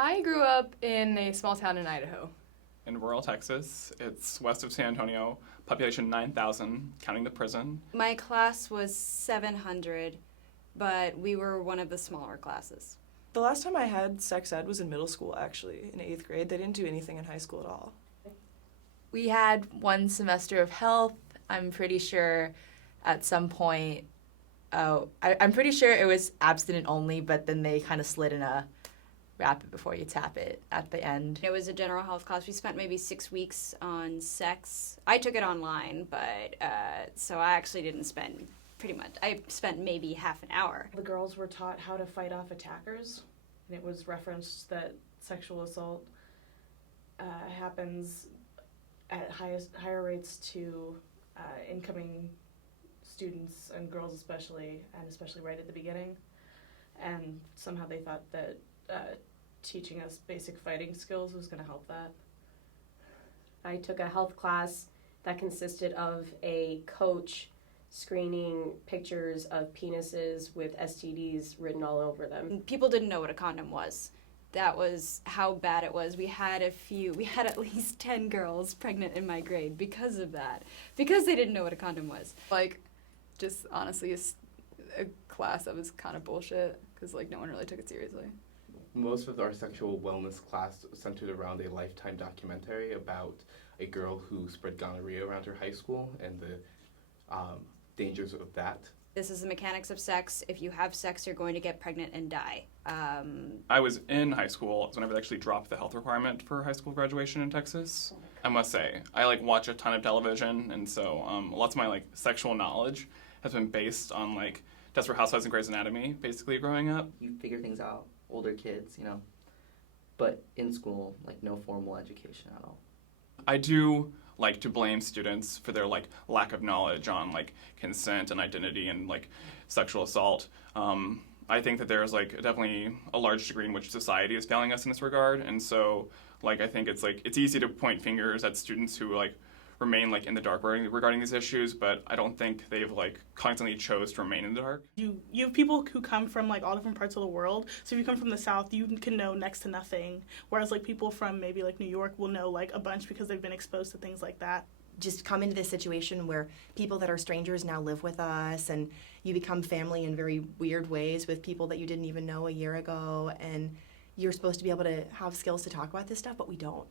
I grew up in a small town in Idaho. In rural Texas. It's west of San Antonio, population 9,000, counting the prison. My class was 700, but we were one of the smaller classes. The last time I had sex ed was in middle school, actually, in 8th grade. They didn't do anything in high school at all. We had one semester of health. I'm pretty sure at some point, I'm pretty sure it was abstinent only, but then they kind of slid in a wrap it before you tap it at the end. It was a general health class. We spent maybe 6 weeks on sex. I took it online, but so I actually didn't spend pretty much. I spent maybe half an hour. The girls were taught how to fight off attackers, and it was referenced that sexual assault happens at higher rates to incoming students and girls especially, and especially right at the beginning. And somehow they thought that teaching us basic fighting skills was going to help that. I took a health class that consisted of a coach screening pictures of penises with STDs written all over them. People didn't know what a condom was. That was how bad it was. We had at least 10 girls pregnant in my grade because of that, because they didn't know what a condom was. Just honestly, a class that was kind of bullshit because no one really took it seriously. Most of our sexual wellness class centered around a Lifetime documentary about a girl who spread gonorrhea around her high school and the dangers of that. This is the mechanics of sex. If you have sex, you're going to get pregnant and die. I was in high school whenever they actually dropped the health requirement for high school graduation in Texas. I must say, I watch a ton of television, and so lots of my sexual knowledge has been based on Desperate Housewives and Grey's Anatomy, basically growing up. You figure things out, older kids, but in school, no formal education at all. I do like to blame students for their lack of knowledge on consent and identity and sexual assault. I think that there's definitely a large degree in which society is failing us in this regard, and so I think it's easy to point fingers at students who remain in the dark regarding these issues, but I don't think they've constantly chose to remain in the dark. You have people who come from all different parts of the world. So if you come from the South, you can know next to nothing, whereas people from maybe New York will know a bunch because they've been exposed to things like that. Just come into this situation where people that are strangers now live with us, and you become family in very weird ways with people that you didn't even know a year ago, and you're supposed to be able to have skills to talk about this stuff, but we don't.